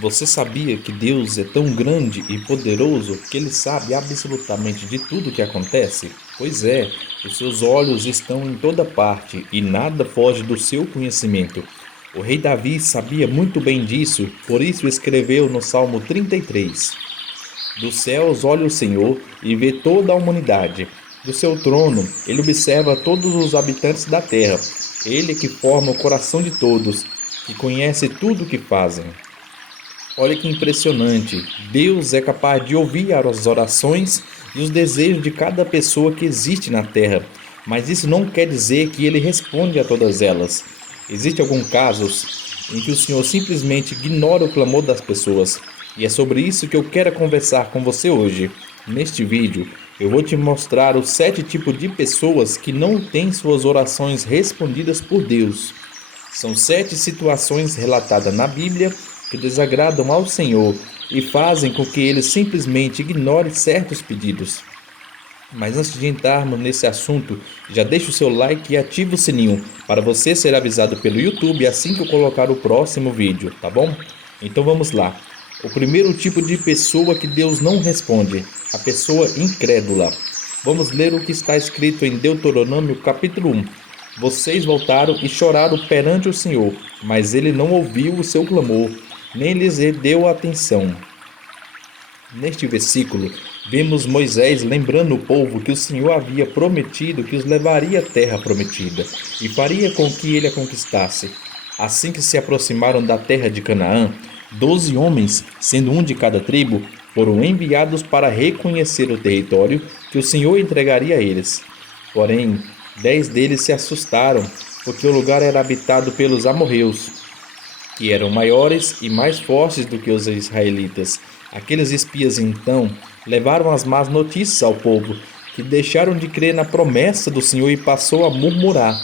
Você sabia que Deus é tão grande e poderoso que Ele sabe absolutamente de tudo o que acontece? Pois é, os seus olhos estão em toda parte e nada foge do seu conhecimento. O rei Davi sabia muito bem disso, por isso escreveu no Salmo 33: Dos céus olha o Senhor e vê toda a humanidade. Do seu trono, ele observa todos os habitantes da terra. Ele que forma o coração de todos, que conhece tudo o que fazem. Olha que impressionante! Deus é capaz de ouvir as orações e os desejos de cada pessoa que existe na Terra, mas isso não quer dizer que Ele responde a todas elas. Existem alguns casos em que o Senhor simplesmente ignora o clamor das pessoas, e é sobre isso que eu quero conversar com você hoje. Neste vídeo, eu vou te mostrar os 7 tipos de pessoas que não têm suas orações respondidas por Deus. São 7 situações relatadas na Bíblia que desagradam ao Senhor e fazem com que Ele simplesmente ignore certos pedidos. Mas antes de entrarmos nesse assunto, já deixa o seu like e ativa o sininho para você ser avisado pelo YouTube assim que eu colocar o próximo vídeo, tá bom? Então vamos lá. O primeiro tipo de pessoa que Deus não responde, a pessoa incrédula. Vamos ler o que está escrito em Deuteronômio capítulo 1. Vocês voltaram e choraram perante o Senhor, mas ele não ouviu o seu clamor, nem lhes deu atenção. Neste versículo, vemos Moisés lembrando o povo que o Senhor havia prometido que os levaria à terra prometida e faria com que ele a conquistasse. Assim que se aproximaram da terra de Canaã, 12 homens, sendo um de cada tribo, foram enviados para reconhecer o território que o Senhor entregaria a eles. Porém, 10 deles se assustaram, porque o lugar era habitado pelos amorreus, que eram maiores e mais fortes do que os israelitas. Aqueles espias então levaram as más notícias ao povo, que deixaram de crer na promessa do Senhor e passou a murmurar.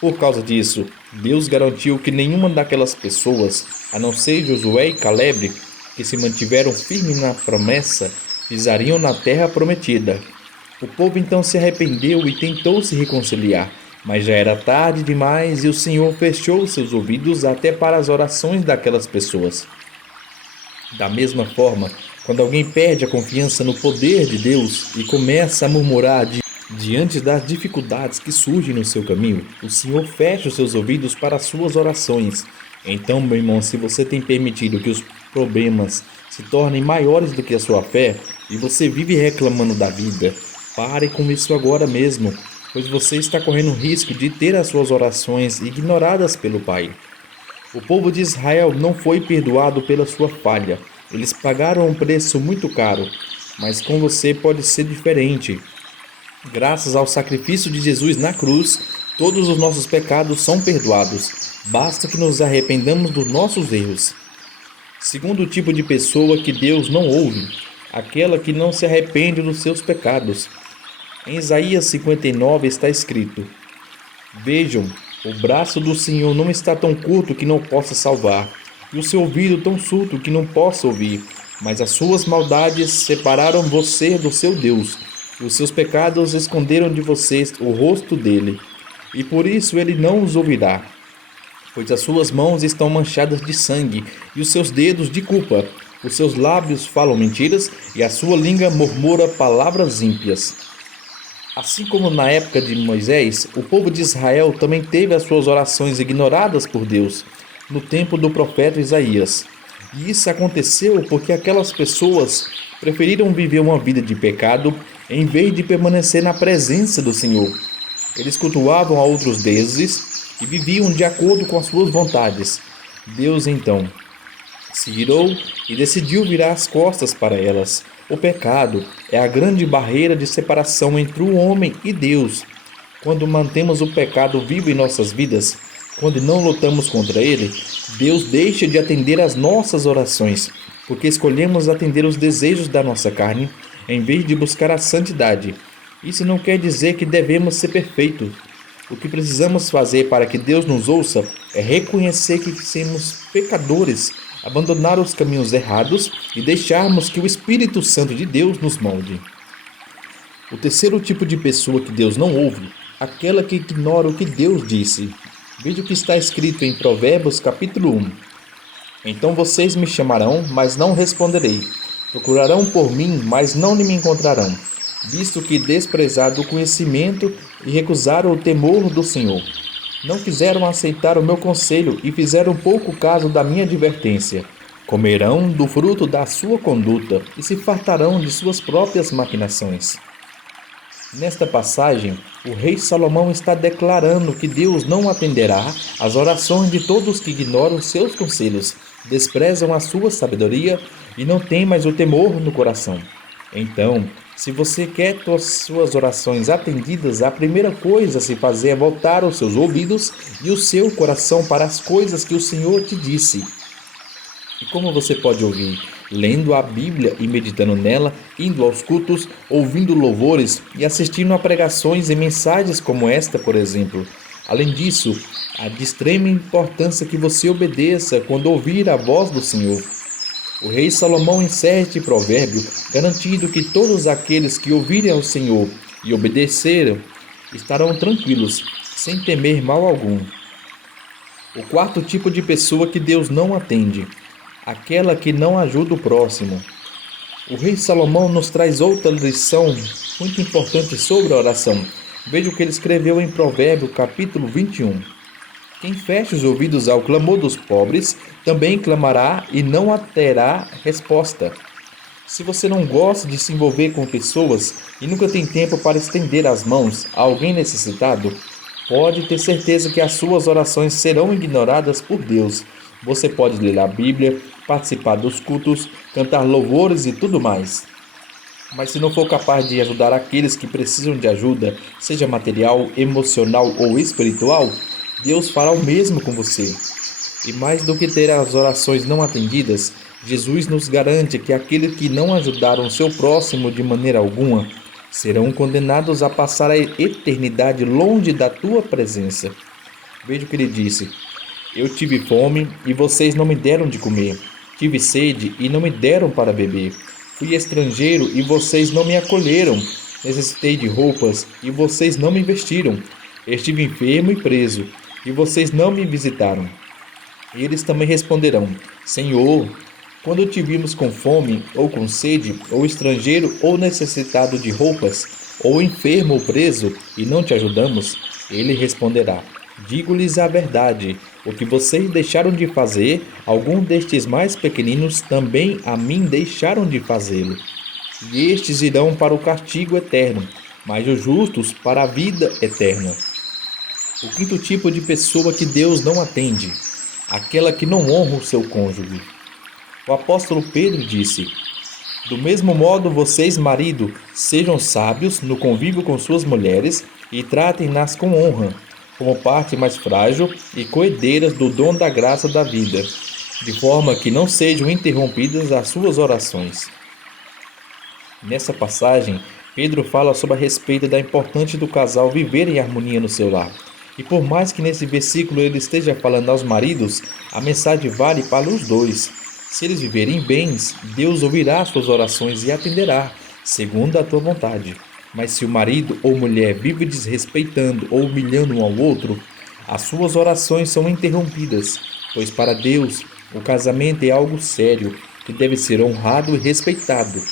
Por causa disso, Deus garantiu que nenhuma daquelas pessoas, a não ser Josué e Caleb, que se mantiveram firmes na promessa, pisariam na terra prometida. O povo então se arrependeu e tentou se reconciliar, mas já era tarde demais e o Senhor fechou seus ouvidos até para as orações daquelas pessoas. Da mesma forma, quando alguém perde a confiança no poder de Deus e começa a murmurar diante das dificuldades que surgem no seu caminho, o Senhor fecha os seus ouvidos para as suas orações. Então, meu irmão, se você tem permitido que os problemas se tornem maiores do que a sua fé e você vive reclamando da vida, pare com isso agora mesmo, pois você está correndo risco de ter as suas orações ignoradas pelo Pai. O povo de Israel não foi perdoado pela sua falha. Eles pagaram um preço muito caro, mas com você pode ser diferente. Graças ao sacrifício de Jesus na cruz, todos os nossos pecados são perdoados. Basta que nos arrependamos dos nossos erros. Segundo tipo de pessoa que Deus não ouve, aquela que não se arrepende dos seus pecados. Em Isaías 59 está escrito: Vejam, o braço do Senhor não está tão curto que não possa salvar, e o seu ouvido tão surdo que não possa ouvir, mas as suas maldades separaram você do seu Deus, e os seus pecados esconderam de vocês o rosto dele, e por isso ele não os ouvirá. Pois as suas mãos estão manchadas de sangue, e os seus dedos de culpa. Os seus lábios falam mentiras, e a sua língua murmura palavras ímpias. Assim como na época de Moisés, o povo de Israel também teve as suas orações ignoradas por Deus, no tempo do profeta Isaías. E isso aconteceu porque aquelas pessoas preferiram viver uma vida de pecado em vez de permanecer na presença do Senhor. Eles cultuavam a outros deuses e viviam de acordo com as suas vontades. Deus então se virou e decidiu virar as costas para elas. O pecado é a grande barreira de separação entre o homem e Deus. Quando mantemos o pecado vivo em nossas vidas, quando não lutamos contra ele, Deus deixa de atender às nossas orações, porque escolhemos atender os desejos da nossa carne, em vez de buscar a santidade. Isso não quer dizer que devemos ser perfeitos. O que precisamos fazer para que Deus nos ouça é reconhecer que somos pecadores, abandonar os caminhos errados e deixarmos que o Espírito Santo de Deus nos molde. O terceiro tipo de pessoa que Deus não ouve, aquela que ignora o que Deus disse. Veja o que está escrito em Provérbios capítulo 1. Então vocês me chamarão, mas não responderei. Procurarão por mim, mas não me encontrarão, visto que desprezaram o conhecimento e recusaram o temor do Senhor. Não quiseram aceitar o meu conselho e fizeram pouco caso da minha advertência. Comerão do fruto da sua conduta e se fartarão de suas próprias maquinações. Nesta passagem, o rei Salomão está declarando que Deus não atenderá às orações de todos que ignoram seus conselhos, desprezam a sua sabedoria e não têm mais o temor no coração. Então, se você quer suas orações atendidas, a primeira coisa a se fazer é voltar os seus ouvidos e o seu coração para as coisas que o Senhor te disse. E como você pode ouvir? Lendo a Bíblia e meditando nela, indo aos cultos, ouvindo louvores e assistindo a pregações e mensagens como esta, por exemplo. Além disso, há de extrema importância que você obedeça quando ouvir a voz do Senhor. O rei Salomão encerra este provérbio garantindo que todos aqueles que ouvirem ao Senhor e obedeceram estarão tranquilos, sem temer mal algum. O quarto tipo de pessoa que Deus não atende: aquela que não ajuda o próximo. O rei Salomão nos traz outra lição muito importante sobre a oração. Veja o que ele escreveu em Provérbios capítulo 21. Quem fecha os ouvidos ao clamor dos pobres, também clamará e não terá resposta. Se você não gosta de se envolver com pessoas e nunca tem tempo para estender as mãos a alguém necessitado, pode ter certeza que as suas orações serão ignoradas por Deus. Você pode ler a Bíblia, participar dos cultos, cantar louvores e tudo mais. Mas se não for capaz de ajudar aqueles que precisam de ajuda, seja material, emocional ou espiritual, Deus fará o mesmo com você. E mais do que ter as orações não atendidas, Jesus nos garante que aqueles que não ajudaram o seu próximo de maneira alguma serão condenados a passar a eternidade longe da tua presença. Veja o que ele disse: eu tive fome e vocês não me deram de comer. Tive sede e não me deram para beber. Fui estrangeiro e vocês não me acolheram. Necessitei de roupas e vocês não me vestiram. Estive enfermo e preso e vocês não me visitaram. Eles também responderão: Senhor, quando te vimos com fome ou com sede, ou estrangeiro ou necessitado de roupas, ou enfermo ou preso, e não te ajudamos? Ele responderá: digo-lhes a verdade, o que vocês deixaram de fazer, algum destes mais pequeninos também a mim deixaram de fazê-lo. E estes irão para o castigo eterno, mas os justos para a vida eterna. O quinto tipo de pessoa que Deus não atende: aquela que não honra o seu cônjuge. O apóstolo Pedro disse: do mesmo modo, vocês, marido, sejam sábios no convívio com suas mulheres e tratem-nas com honra, como parte mais frágil e coerdeiras do dom da graça da vida, de forma que não sejam interrompidas as suas orações. Nessa passagem, Pedro fala sobre a respeito da importância do casal viver em harmonia no seu lar. E por mais que nesse versículo ele esteja falando aos maridos, a mensagem vale para os dois. Se eles viverem bem, Deus ouvirá suas orações e atenderá, segundo a tua vontade. Mas se o marido ou mulher vive desrespeitando ou humilhando um ao outro, as suas orações são interrompidas, pois para Deus o casamento é algo sério, que deve ser honrado e respeitado.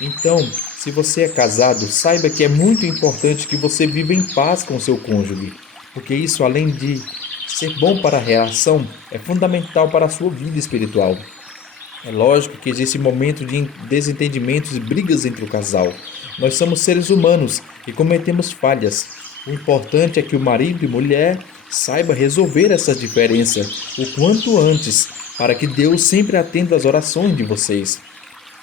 Então, se você é casado, saiba que é muito importante que você viva em paz com seu cônjuge, porque isso, além de ser bom para a relação, é fundamental para a sua vida espiritual. É lógico que existe momento de desentendimentos e brigas entre o casal. Nós somos seres humanos e cometemos falhas. O importante é que o marido e mulher saiba resolver essas diferenças o quanto antes, para que Deus sempre atenda às orações de vocês.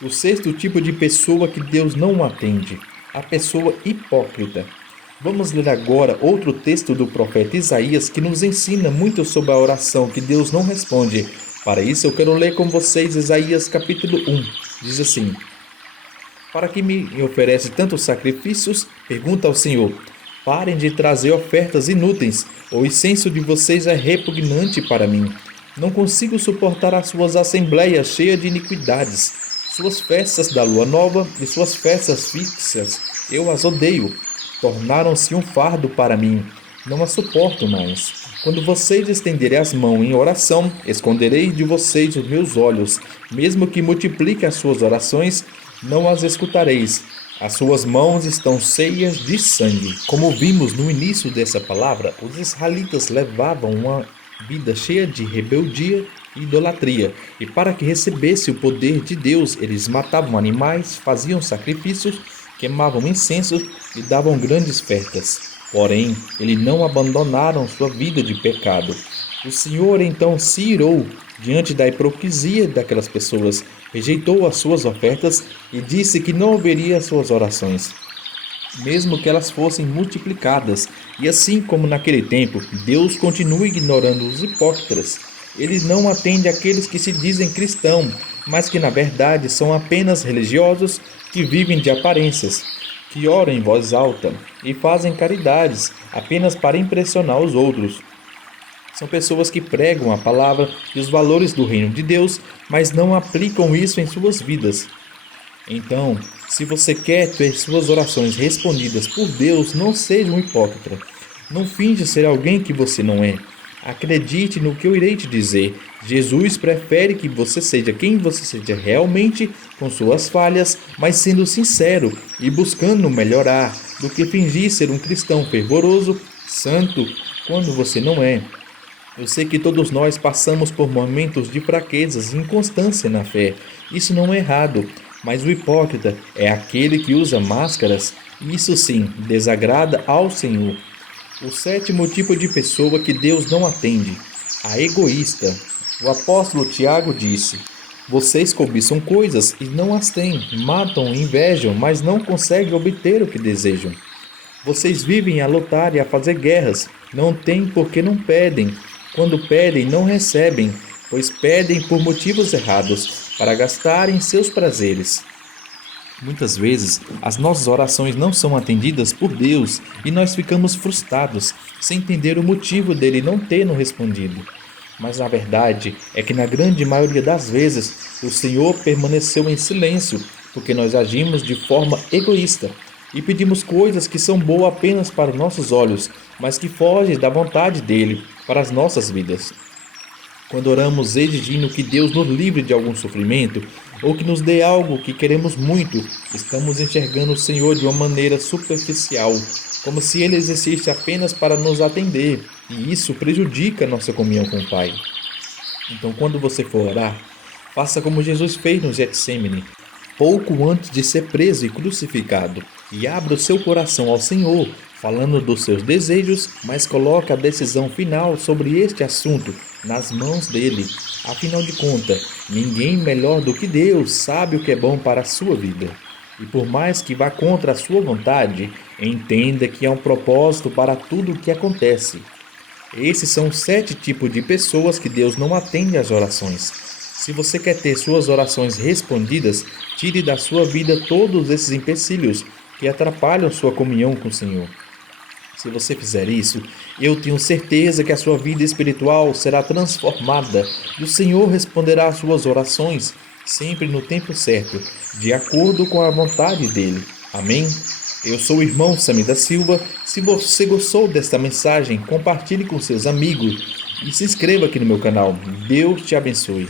O sexto tipo de pessoa que Deus não atende: a pessoa hipócrita. Vamos ler agora outro texto do profeta Isaías que nos ensina muito sobre a oração que Deus não responde. Para isso eu quero ler com vocês Isaías capítulo 1. Diz assim: para que me oferece tantos sacrifícios? Pergunta ao Senhor. Parem de trazer ofertas inúteis. O incenso de vocês é repugnante para mim. Não consigo suportar as suas assembleias cheias de iniquidades. Suas festas da lua nova e suas festas fixas, eu as odeio. Tornaram-se um fardo para mim. Não as suporto mais. Quando vocês estenderem as mãos em oração, esconderei de vocês os meus olhos. Mesmo que multiplique as suas orações, não as escutareis. As suas mãos estão cheias de sangue. Como vimos no início dessa palavra, os israelitas levavam uma vida cheia de rebeldia e idolatria. E para que recebesse o poder de Deus, eles matavam animais, faziam sacrifícios, queimavam incenso e davam grandes festas. Porém, eles não abandonaram sua vida de pecado. O Senhor então se irou diante da hipocrisia daquelas pessoas, rejeitou as suas ofertas e disse que não ouviria as suas orações, mesmo que elas fossem multiplicadas. E assim como naquele tempo, Deus continua ignorando os hipócritas. Ele não atende aqueles que se dizem cristãos, mas que na verdade são apenas religiosos que vivem de aparências, que oram em voz alta e fazem caridades apenas para impressionar os outros. São pessoas que pregam a palavra e os valores do reino de Deus, mas não aplicam isso em suas vidas. Então, se você quer ter suas orações respondidas por Deus, não seja um hipócrita. Não finja ser alguém que você não é. Acredite no que eu irei te dizer. Jesus prefere que você seja quem você seja realmente, com suas falhas, mas sendo sincero e buscando melhorar, do que fingir ser um cristão fervoroso, santo, quando você não é. Eu sei que todos nós passamos por momentos de fraquezas e inconstância na fé. Isso não é errado, mas o hipócrita é aquele que usa máscaras, e isso sim desagrada ao Senhor. O sétimo tipo de pessoa que Deus não atende, a egoísta. O apóstolo Tiago disse: vocês cobiçam coisas e não as têm, matam e invejam, mas não conseguem obter o que desejam. Vocês vivem a lutar e a fazer guerras, não têm porque não pedem. Quando pedem, não recebem, pois pedem por motivos errados, para gastarem seus prazeres. Muitas vezes, as nossas orações não são atendidas por Deus e nós ficamos frustrados, sem entender o motivo dele não ter nos respondido. Mas a verdade é que na grande maioria das vezes, o Senhor permaneceu em silêncio, porque nós agimos de forma egoísta e pedimos coisas que são boas apenas para nossos olhos, mas que fogem da vontade dele para as nossas vidas. Quando oramos exigindo que Deus nos livre de algum sofrimento ou que nos dê algo que queremos muito, estamos enxergando o Senhor de uma maneira superficial, como se Ele existisse apenas para nos atender, e isso prejudica nossa comunhão com o Pai. Então, quando você for orar, faça como Jesus fez no Getsêmani, pouco antes de ser preso e crucificado, e abra o seu coração ao Senhor, falando dos seus desejos, mas coloque a decisão final sobre este assunto nas mãos dele. Afinal de contas, ninguém melhor do que Deus sabe o que é bom para a sua vida. E por mais que vá contra a sua vontade, entenda que há um propósito para tudo o que acontece. Esses são os 7 tipos de pessoas que Deus não atende às orações. Se você quer ter suas orações respondidas, tire da sua vida todos esses empecilhos que atrapalham sua comunhão com o Senhor. Se você fizer isso, eu tenho certeza que a sua vida espiritual será transformada e o Senhor responderá às suas orações, sempre no tempo certo, de acordo com a vontade dele. Amém? Eu sou o irmão Sami da Silva. Se você gostou desta mensagem, compartilhe com seus amigos e se inscreva aqui no meu canal. Deus te abençoe.